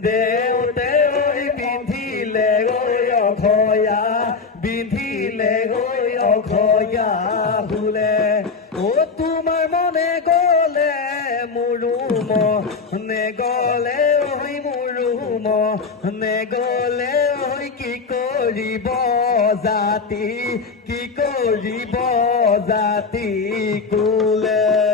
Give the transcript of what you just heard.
দেউতে ঐ বিন্ধিলে অঘয়া বিন্ধিলে অঘয়া হুলে ও তোমাৰ মনে গলে মোৰো মনে গলে ঐ মোৰো মনে গলে ঐ কি কৰিব জাতি কি কৰিব জাতি কুলে